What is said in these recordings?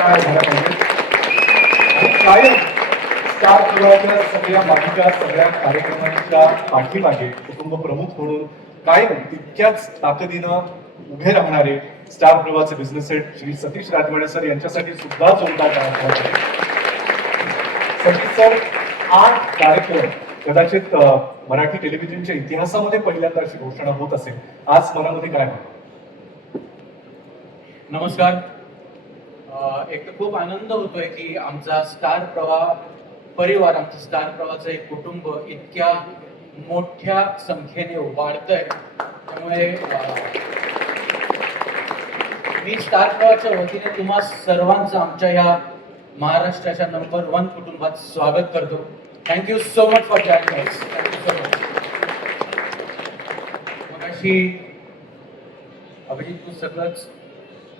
काय झालं पाहिजे आणि कायम स्टार प्रवाहाच्या सगळ्या मालिका सगळ्या कार्यक्रमांच्या पाठीमागे कुटुंब प्रमुख म्हणून कायम तितक्याच ताकदीनं उभे राहणारे स्टार प्रवाहाचे बिझनेस हेड श्री सतीश राजवाडे सर यांच्यासाठी सुद्धा जोरदार टाळ्या. सतीश सर 8 कार्यक्रम कदाचित मराठी टेलिव्हिजनच्या इतिहासामध्ये पहिल्यांदा अशी घोषणा होत असेल. आज मनामध्ये काय म्हणतो? नमस्कार. एक तर खूप आनंद होतोय की आमचा स्टार प्रवाह परिवार, आमचं स्टार प्रवाहाचं एक कुटुंब इतक्या मोठ्या संख्येने वाढतंय. त्यामुळे मी स्टार प्रवाहाच्या वतीने तुम्हा सर्वांचं आमच्या ह्या महाराष्ट्राच्या नंबर 1 कुटुंबात स्वागत करतो. Thank you so much for joining us. Thank you so much. मगाशी अभिजित तू सगळंच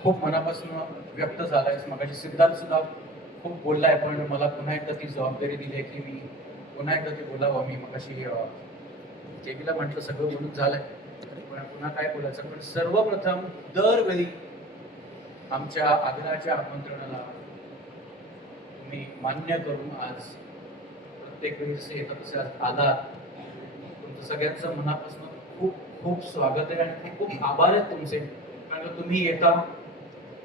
खूप मनापासून व्यक्त झालायस. मगाशी सिद्धार्थ सुद्धा खूप बोललाय, पण मला पुन्हा एकदा ती जबाबदारी दिली आहे की मी पुन्हा एकदा ते बोलावं. मी मगाशी जेबीला म्हटलं सगळं बोलून झालंय, पण पुन्हा काय बोलायचं. पण सर्वप्रथम दरवेळी आमच्या आग्रहाच्या आमंत्रणाला तुम्ही मान्य करून आज प्रत्येक वेळी जसे येतात तसे आज आला. तुमचं सगळ्यांचं मनापासून खूप खूप स्वागत आहे आणि खूप खूप आभार आहेत तुमचे. कारण तुम्ही येता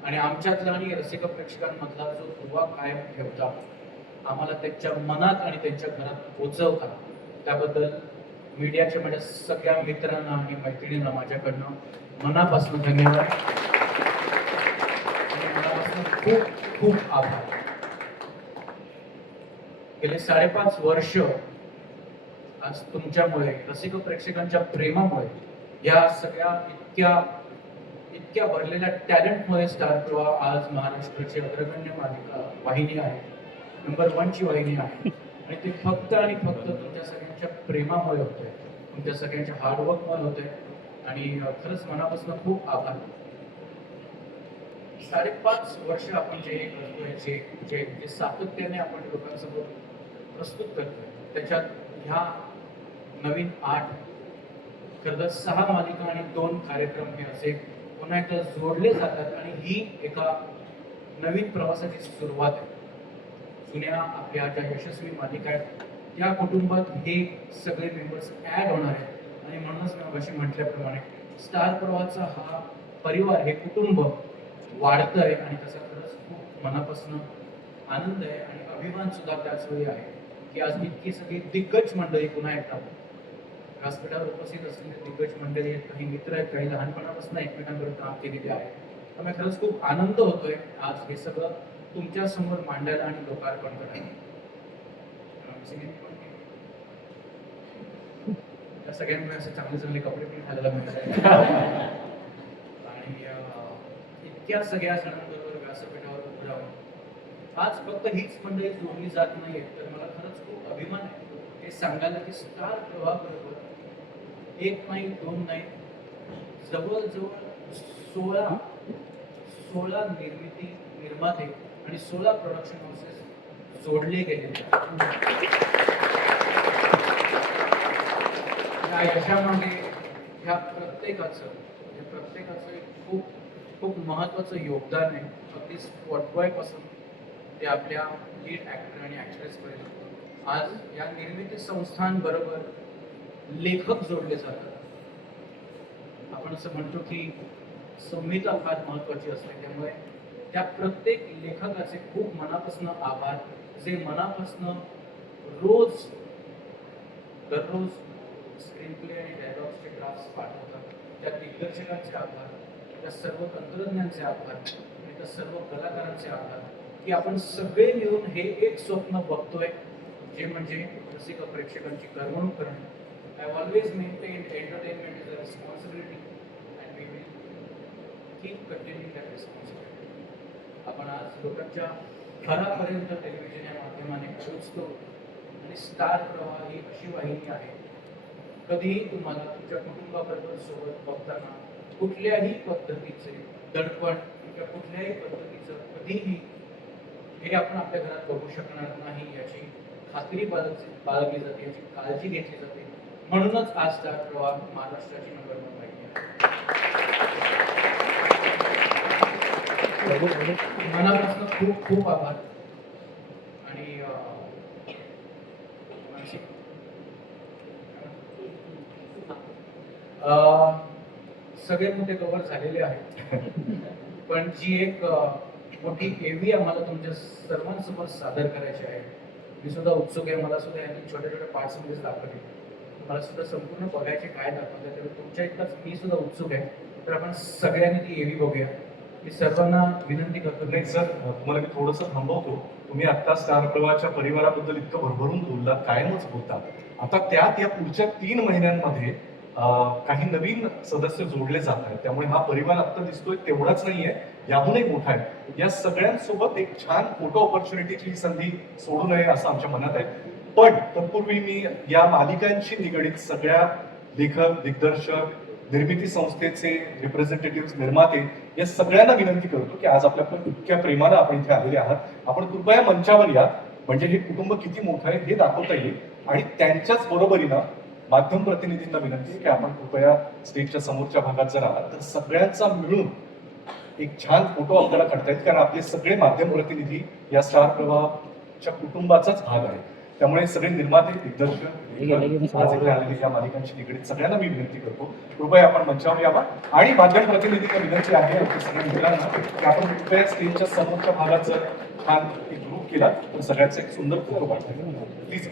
आणि आमच्यातला आणि रसिक प्रेक्षकांमधला जो दुवा कायम ठेवता, आम्हाला त्यांच्या मनात आणि त्यांच्या घरात पोचवता, त्याबद्दल मीडियाच्या माझ्या सगळ्या मित्रांना आणि मैत्रिणींना माझ्याकडनं मनापासून धन्यवाद आणि मनापासून खूप खूप आभार. गेले 5.5 वर्ष आज तुमच्यामुळे, रसिक प्रेक्षकांच्या प्रेमामुळे, या सगळ्या इतक्या भरलेल्या टॅलेंटमुळे स्टार प्रवाह आज महाराष्ट्राची अग्रगण्य मालिका वाहिनी आहे, नंबर 1 ची वाहिनी आहे. आणि ते फक्त आणि फक्त तुमच्या सगळ्यांच्या प्रेमामुळे होतंय, तुमच्या सगळ्यांच्या हार्डवर्कमुळे होतंय. आणि खरंच मनापासून खूप आभार. 5.5 वर्ष आपण जे करतोय, जे सातत्याने आपण लोकांसमोर प्रस्तुत करतोय, त्याच्यात ह्या नवीन 8 खरं तर 6 मालिका आणि 2 कार्यक्रम हे असे पुन्हा एकदा जोडले जातात आणि ही एका नवीन प्रवासाची सुरुवात आहे. जुन्या आपल्या ज्या यशस्वी मालिका आहेत त्या कुटुंबात हे सगळे मेंबर्स ऍड होणार आहेत. आणि म्हणूनच मी मगाशी म्हटल्याप्रमाणे स्टार प्रवाहाचा हा परिवार, हे कुटुंब वाढतंय आणि त्याचा खरंच खूप मनापासून आनंद आहे आणि अभिमान सुद्धा त्याच वेळी आहे की आज इतकी सगळी दिग्गज मंडळी पुन्हा एकदा व्यासपीठावर उपस्थित असलेले दिग्गज मंडळी आहेत. काही मित्र आहेत, काही लहानपणापासून एकमेकांबरोबर काम केलेले आहे. त्यामुळे खरंच खूप आनंद होतोय आज हे सगळं तुमच्या समोर मांडायला आणि लोकार्पण करायला. त्या सगळ्यांमुळे असे चांगले चांगले कपडे पण घालायला मिळतात आणि इतक्या सगळ्या जणांबरोबर व्यासपीठावर उभं राहून आज फक्त हीच मंडळी जोडली जात नाहीये, तर मला खरंच खूप अभिमान आहे हे सांगायला की स्टार प्रवाह बरोबर 1 नाही 2 नाही, जवळजवळ 16 निर्माते आणि 16 प्रोडक्शन हाऊसेस जोडले गेलेले. या यशामध्ये ह्या प्रत्येकाचं एक खूप खूप महत्वाचं योगदान आहे. अगदी स्पॉटबॉय पासून ते आपल्या लीड ऍक्टर आणि ऍक्ट्रेस पर्यंत आज या निर्मिती संस्थांबरोबर लेखक जोडले जातात. आपण असं म्हणतो की संहिता फार महत्वाची असते, त्यामुळे त्या प्रत्येक लेखकाचे खूप मनापासून आभार, जे मनापासून दररोज स्क्रीन प्ले आणि डायलॉग्सचे ड्राफ्ट्स पाठवतात. त्या दिग्दर्शकांचे आभार, त्या सर्व तंत्रज्ञांचे आभार आणि त्या सर्व कलाकारांचे आभार की आपण सगळे मिळून हे एक स्वप्न बघतोय, जे म्हणजे रसिक प्रेक्षकांची करमणूक करणे. I always maintained entertainment is a responsibility and we will keep continuing that responsibility. आपण आज लोकांच्या घरापर्यंत टेलिव्हिजन या माध्यमाने पोहोचतो आणि स्टार प्रवाह ही अशी वाहिनी आहे, कधीही तुम्हाला तुमच्या कुटुंबाबरोबर सोबत बघताना कुठल्याही पद्धतीचे दडपण किंवा कुठल्याही पद्धतीचं कधीही हे आपण आपल्या घरात बघू शकणार नाही याची खात्री बाळगली जाते, याची काळजी घेतली जाते. म्हणूनच आज स्टार प्रवाह महाराष्ट्राची नंबर 1 वाहिनी आहे. मनापासून खूप खूप आभार. आणि मानसिक सगळे मुद्दे कव्हर झालेले आहेत. पण जी एक मोठी एव्ही आम्हाला तुमच्या सर्वांसमोर सादर करायची आहे, मी सुद्धा उत्सुक आहे. मला सुद्धा यांनी छोट्या छोट्या पार्ट्समध्येच दाखवले. मला सुद्धा संपूर्ण बघायचे काय दाखवतात, तर तुमच्या इतकाच मी सुद्धा उत्सुक आहे. तर आपण सगळ्यांनी ती एव्ही बघूया. मी सर्वांना विनंती करतो. नाही सर, तुम्हाला मी थोडंसं थांबवतो. तुम्ही आता स्टार प्रवाहाच्या परिवाराबद्दल इतकं भरभरून बोललात, कायमच बोलतात. आता त्यात या पुढच्या 3 महिन्यांमध्ये काही नवीन सदस्य जोडले जात आहेत. त्यामुळे हा परिवार आता दिसतोय तेवढाच नाहीये, याहूनही मोठा आहे. या सगळ्यांसोबत एक छान फोटो ऑपॉर्च्युनिटीची संधी सोडू नये असं आमच्या मनात आहे. पण तत्पूर्वी मी या मालिकांशी निगडीत सगळ्या लेखक, दिग्दर्शक, निर्मिती संस्थेचे रिप्रेझेंटेटिव्ह, निर्माते या सगळ्यांना विनंती करतो की आज आपल्या इतक्या प्रेमानं आपण इथे आलेले आहात. आपण कृपया मंचावर या, म्हणजे हे कुटुंब किती मोठं आहे हे दाखवता येईल. आणि त्यांच्याच बरोबरीनं माध्यम प्रतिनिधींना विनंती आहे की आपण कृपया स्टेजच्या समोरच्या भागात जर आलात तर सगळ्यांचा मिळून एक छान फोटो आपल्याला काढता येईल. कारण आपले सगळे माध्यम प्रतिनिधी या स्टार प्रवाहाच्या कुटुंबाचाच भाग आहे. त्यामुळे सगळे निर्माते, दिग्दर्शक, आज इथे आलेले या मालिकांशी निगडीत सगळ्यांना मी विनंती करतो, कृपया आपण मंचावर यावा. आणि माध्यम प्रतिनिधींना विनंती आहे आमच्या सगळ्या मित्रांना की आपण कृपया स्टेजच्या समोरच्या भागात जर छान एक ग्रुप केला तर सगळ्यांचा एक सुंदर फोटो काढता येईल. प्लीज.